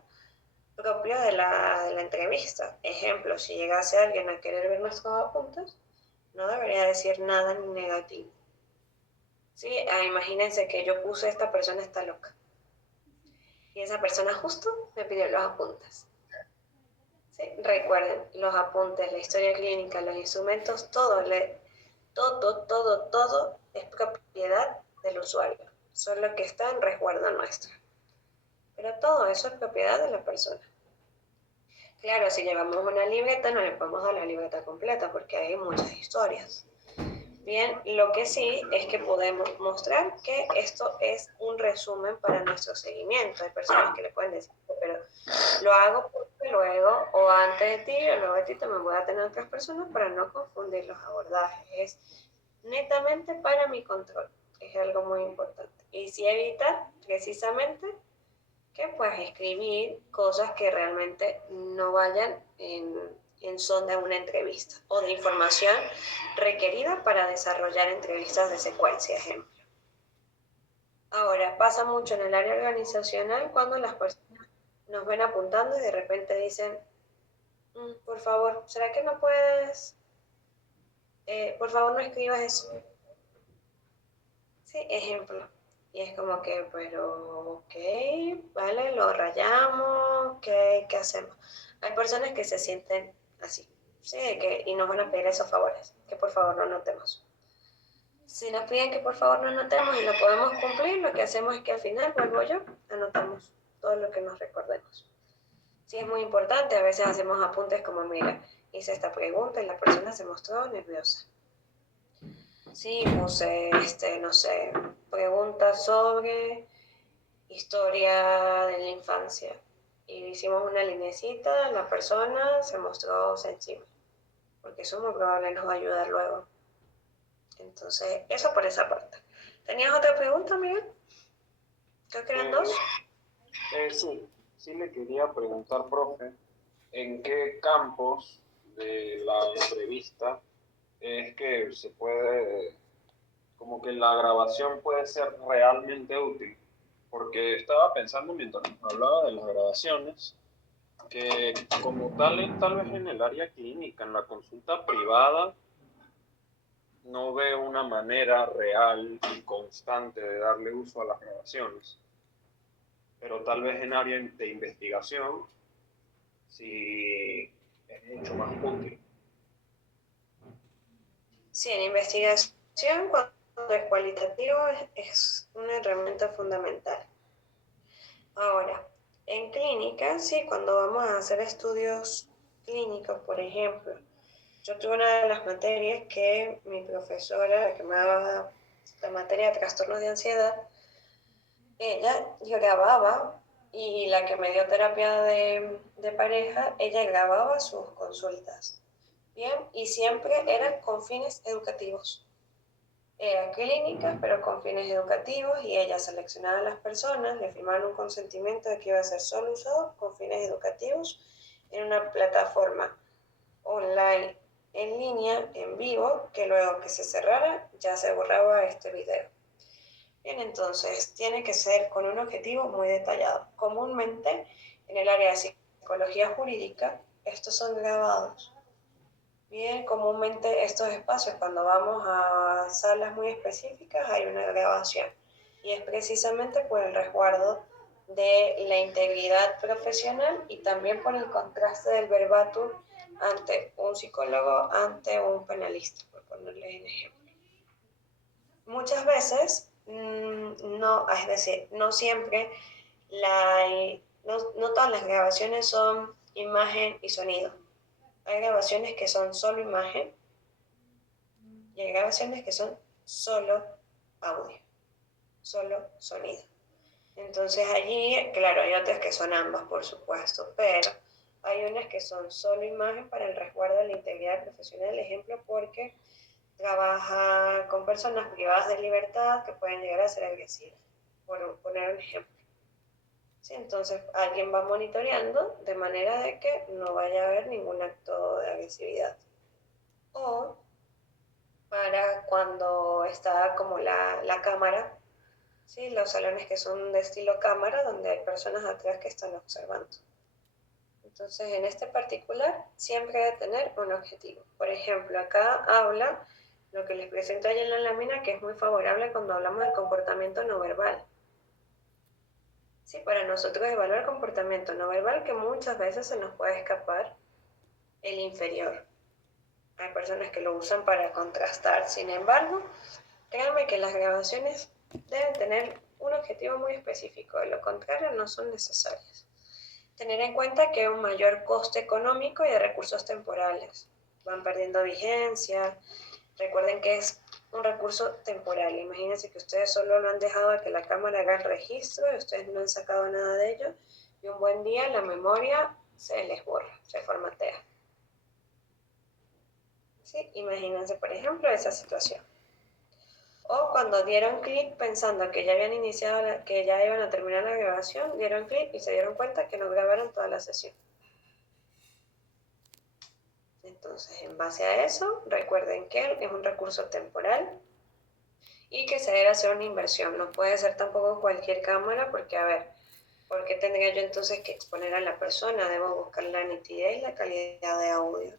propio de la entrevista. Ejemplo, si llegase alguien a querer ver nuestros apuntes, no debería decir nada ni negativo. ¿Sí? Imagínense que yo puse esta persona está loca. Y esa persona justo me pidió los apuntes. ¿Sí? Recuerden, los apuntes, la historia clínica, los instrumentos, todo es propiedad del usuario. Solo que está en resguardo nuestro. Pero todo eso es propiedad de la persona. Claro, si llevamos una libreta, no le podemos dar la libreta completa porque hay muchas historias. Bien, lo que sí es que podemos mostrar que esto es un resumen para nuestro seguimiento. Hay personas que le pueden decir, pero lo hago porque luego o antes de ti o luego de ti también voy a tener otras personas para no confundir los abordajes. Es netamente para mi control. Es algo muy importante. Y sí evitar precisamente que pues escribir cosas que realmente no vayan en son de una entrevista o de información requerida para desarrollar entrevistas de secuencia, ejemplo. Ahora, pasa mucho en el área organizacional cuando las personas nos ven apuntando y de repente dicen, por favor, ¿será que no puedes? Por favor, no escribas eso. Sí, ejemplo. Y es como que, pero, ok, vale, lo rayamos, ¿qué hacemos? Hay personas que se sienten así, ¿sí? Y nos van a pedir esos favores, que por favor no anotemos. Si nos piden que por favor no anotemos y lo podemos cumplir, lo que hacemos es que al final, vuelvo yo, anotamos todo lo que nos recordemos. Sí, es muy importante, a veces hacemos apuntes como, mira, hice esta pregunta y la persona se mostró nerviosa. Sí, puse, no sé, preguntas sobre historia de la infancia. y hicimos una linecita, la persona se mostró sensible, porque eso muy probable nos va a ayudar luego. Entonces, eso por esa parte. ¿Tenías otra pregunta, Miguel? Creo que eran dos. Sí le quería preguntar, profe, ¿en qué campos de la entrevista es que se puede, como que la grabación puede ser realmente útil? Porque estaba pensando mientras nos hablaba de las grabaciones, que como tal vez en el área clínica, en la consulta privada, no veo una manera real y constante de darle uso a las grabaciones. Pero tal vez en área de investigación sí es mucho más útil. Sí, en investigación, cuando es cualitativo, es una herramienta fundamental. Ahora, en clínica, sí, cuando vamos a hacer estudios clínicos, por ejemplo, yo tuve una de las materias que mi profesora, la que me daba la materia de trastornos de ansiedad, ella grababa, y la que me dio terapia de pareja, ella grababa sus consultas. Bien, y siempre eran con fines educativos. Era clínica, pero con fines educativos, y ella seleccionaba a las personas, le firmaban un consentimiento de que iba a ser solo usado con fines educativos en una plataforma online, en línea, en vivo, que luego que se cerrara ya se borraba este video. Bien, entonces tiene que ser con un objetivo muy detallado. Comúnmente en el área de psicología jurídica estos son grabados. Bien, comúnmente estos espacios, cuando vamos a salas muy específicas, hay una grabación, y es precisamente por el resguardo de la integridad profesional y también por el contraste del verbatim ante un psicólogo, ante un penalista, por ponerles un ejemplo. Muchas veces, no, es decir, no siempre, no todas las grabaciones son imagen y sonido. Hay grabaciones que son solo imagen y hay grabaciones que son solo audio, solo sonido. Entonces allí, claro, hay otras que son ambas, por supuesto, pero hay unas que son solo imagen para el resguardo de la integridad profesional, ejemplo, porque trabaja con personas privadas de libertad que pueden llegar a ser agresivas, por poner un ejemplo. Sí, entonces alguien va monitoreando de manera de que no vaya a haber ningún acto de agresividad. O para cuando está como la cámara, ¿sí? Los salones que son de estilo cámara, donde hay personas atrás que están observando. Entonces, en este particular, siempre debe tener un objetivo. Por ejemplo, acá habla lo que les presento ahí en la lámina, que es muy favorable cuando hablamos del comportamiento no verbal. Sí, para nosotros evaluar comportamiento no verbal, que muchas veces se nos puede escapar el inferior. Hay personas que lo usan para contrastar. Sin embargo, créanme que las grabaciones deben tener un objetivo muy específico, de lo contrario no son necesarias. Tener en cuenta que hay un mayor coste económico y de recursos temporales. Van perdiendo vigencia. Recuerden que es un recurso temporal. Imagínense que ustedes solo lo han dejado a que la cámara haga el registro y ustedes no han sacado nada de ello, y un buen día la memoria se les borra, se formatea. ¿Sí? Imagínense, por ejemplo, esa situación. O cuando dieron clic pensando que ya habían iniciado, que ya iban a terminar la grabación, dieron clic y se dieron cuenta que no grabaron toda la sesión. Entonces, en base a eso, recuerden que es un recurso temporal y que se debe hacer una inversión. No puede ser tampoco cualquier cámara, porque, a ver, ¿por qué tendría yo entonces que exponer a la persona? Debo buscar la nitidez y la calidad de audio.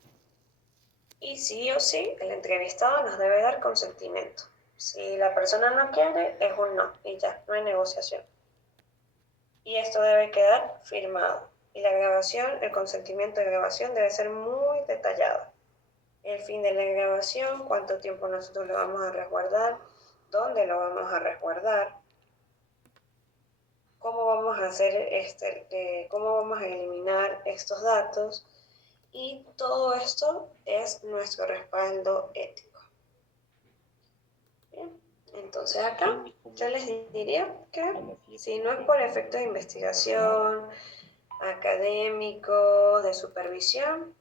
Y sí o sí, el entrevistado nos debe dar consentimiento. Si la persona no quiere, es un no, y ya, no hay negociación. Y esto debe quedar firmado. Y la grabación, el consentimiento de grabación debe ser muy detallado. El fin de la grabación, cuánto tiempo nosotros lo vamos a resguardar, dónde lo vamos a resguardar, cómo vamos a hacer cómo vamos a eliminar estos datos, y todo esto es nuestro respaldo ético. Bien, entonces acá yo les diría que si no es por efectos de investigación, académicos, de supervisión.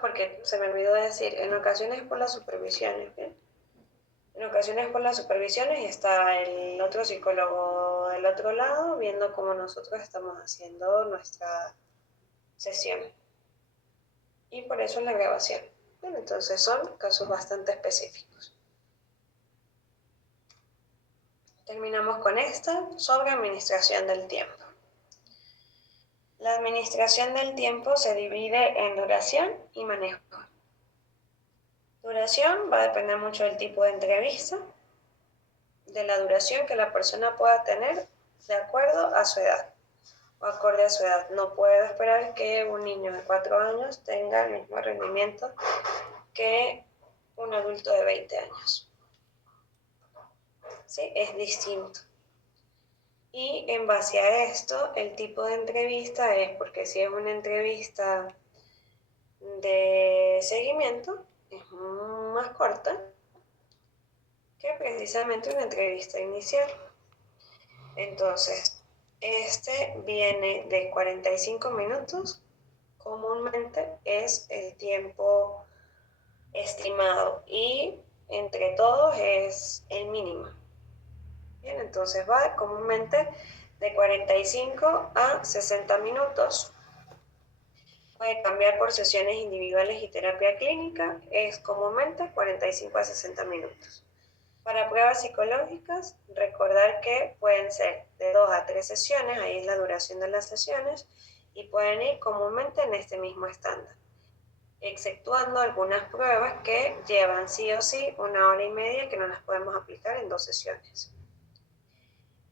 Porque se me olvidó decir, en ocasiones por las supervisiones, ¿bien? En ocasiones por las supervisiones y está el otro psicólogo del otro lado viendo cómo nosotros estamos haciendo nuestra sesión. Y por eso es la grabación. Bien, entonces son casos bastante específicos. Terminamos con esta sobre administración del tiempo. La administración del tiempo se divide en duración y manejo. Duración va a depender mucho del tipo de entrevista, de la duración que la persona pueda tener de acuerdo a su edad o acorde a su edad. No puedo esperar que un niño de 4 años tenga el mismo rendimiento que un adulto de 20 años. ¿Sí? Es distinto. Y en base a esto, el tipo de entrevista es, porque si es una entrevista de seguimiento, es más corta que precisamente una entrevista inicial. Entonces, este viene de 45 minutos, comúnmente es el tiempo estimado y entre todos es el mínimo. Bien, entonces va comúnmente de 45 a 60 minutos. Puede cambiar por sesiones individuales y terapia clínica, es comúnmente 45 a 60 minutos. Para pruebas psicológicas, recordar que pueden ser de 2 a 3 sesiones, ahí es la duración de las sesiones, y pueden ir comúnmente en este mismo estándar, exceptuando algunas pruebas que llevan sí o sí 1 hora y media que no las podemos aplicar en 2 sesiones.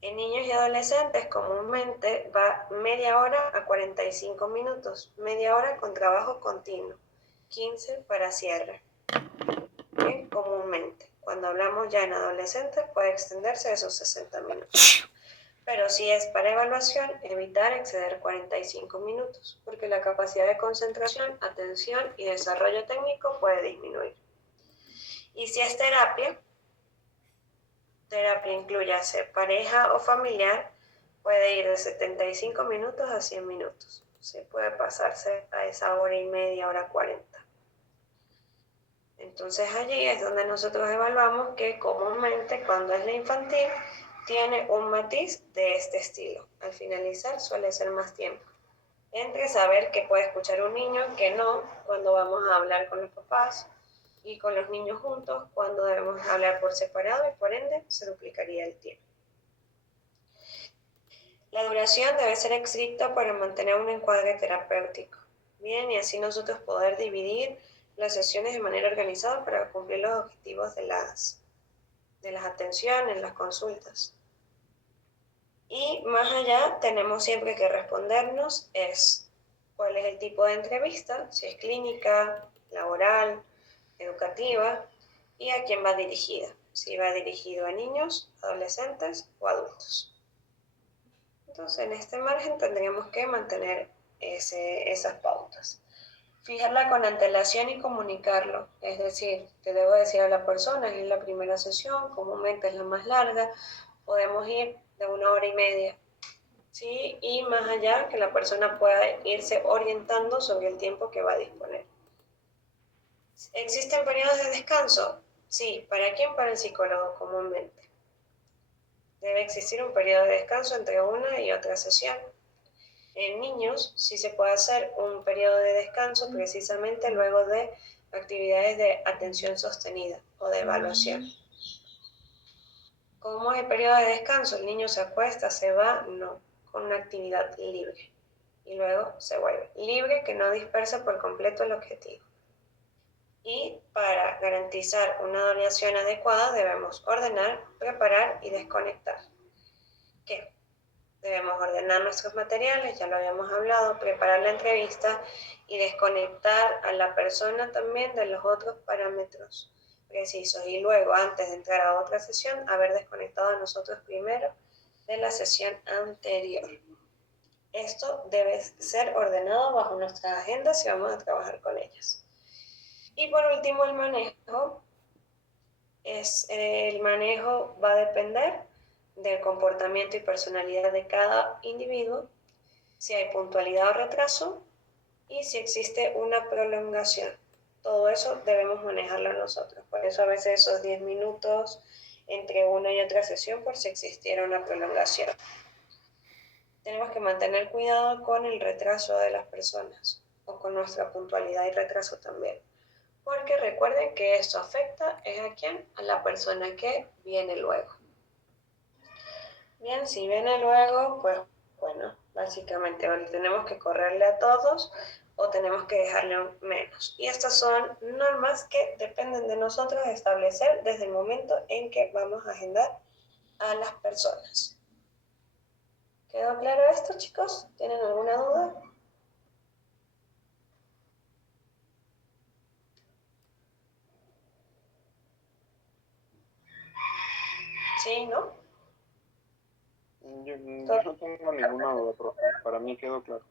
En niños y adolescentes comúnmente va media hora a 45 minutos, media hora con trabajo continuo, 15 para cierre. Bien, comúnmente. Cuando hablamos ya en adolescentes puede extenderse a esos 60 minutos. Pero si es para evaluación, evitar exceder 45 minutos, porque la capacidad de concentración, atención y desarrollo técnico puede disminuir. Y si es terapia incluyase pareja o familiar, puede ir de 75 minutos a 100 minutos. Se puede pasarse a esa hora y media, hora 40. Entonces allí es donde nosotros evaluamos que comúnmente cuando es la infantil tiene un matiz de este estilo. Al finalizar suele ser más tiempo. Entre saber que puede escuchar un niño, que no, cuando vamos a hablar con los papás, y con los niños juntos, cuando debemos hablar por separado y por ende se duplicaría el tiempo. La duración debe ser estricta para mantener un encuadre terapéutico. Bien, y así nosotros poder dividir las sesiones de manera organizada para cumplir los objetivos de las atenciones, las consultas. Y más allá tenemos siempre que respondernos cuál es el tipo de entrevista, si es clínica, laboral, educativa, y a quién va dirigida, si va dirigido a niños, adolescentes o adultos. Entonces en este margen tendríamos que mantener esas pautas. Fijarla con antelación y comunicarlo, es decir, te debo decir a la persona, es la primera sesión, comúnmente es la más larga, podemos ir de 1 hora y media, ¿sí? Y más allá que la persona pueda irse orientando sobre el tiempo que va a disponer. ¿Existen periodos de descanso? Sí, ¿para quién? Para el psicólogo comúnmente. Debe existir un periodo de descanso entre una y otra sesión. En niños sí se puede hacer un periodo de descanso precisamente luego de actividades de atención sostenida o de evaluación. ¿Cómo es el periodo de descanso? El niño se acuesta, se va, no, con una actividad libre. Y luego se vuelve libre, que no dispersa por completo el objetivo. Y para garantizar una duración adecuada debemos ordenar, preparar y desconectar. ¿Qué? Debemos ordenar nuestros materiales, ya lo habíamos hablado, preparar la entrevista y desconectar a la persona también de los otros parámetros precisos. Y luego, antes de entrar a otra sesión, haber desconectado a nosotros primero de la sesión anterior. Esto debe ser ordenado bajo nuestras agendas si vamos a trabajar con ellas. Y por último, el manejo. El manejo va a depender del comportamiento y personalidad de cada individuo. si hay puntualidad o retraso y si existe una prolongación. Todo eso debemos manejarlo nosotros. Por eso a veces esos 10 minutos entre una y otra sesión por si existiera una prolongación. Tenemos que mantener cuidado con el retraso de las personas o con nuestra puntualidad y retraso también. Porque recuerden que esto afecta ¿a quién? A la persona que viene luego. Bien, si viene luego, pues bueno, básicamente o tenemos que correrle a todos o tenemos que dejarle menos. Y estas son normas que dependen de nosotros establecer desde el momento en que vamos a agendar a las personas. ¿Quedó claro esto, chicos? ¿Tienen alguna duda? ¿Sí, no? Yo no tengo ninguna duda, profe. Para mí quedó claro.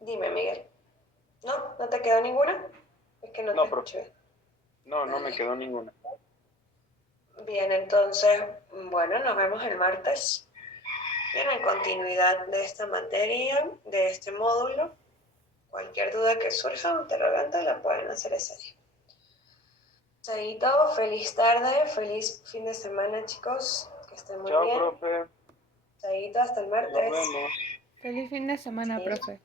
Dime, Miguel. ¿No? ¿No te quedó ninguna? Es que no te escuché. No, no me quedó ninguna. Bien, entonces, bueno, nos vemos el martes. Bien, en continuidad de esta materia, de este módulo, cualquier duda que surja o interrogante la pueden hacer ese día. Chaito, feliz tarde, feliz fin de semana, chicos. Que estén muy bien. Chao, profe. Chaito, hasta el martes. Nos vemos. Feliz fin de semana, Sí. profe.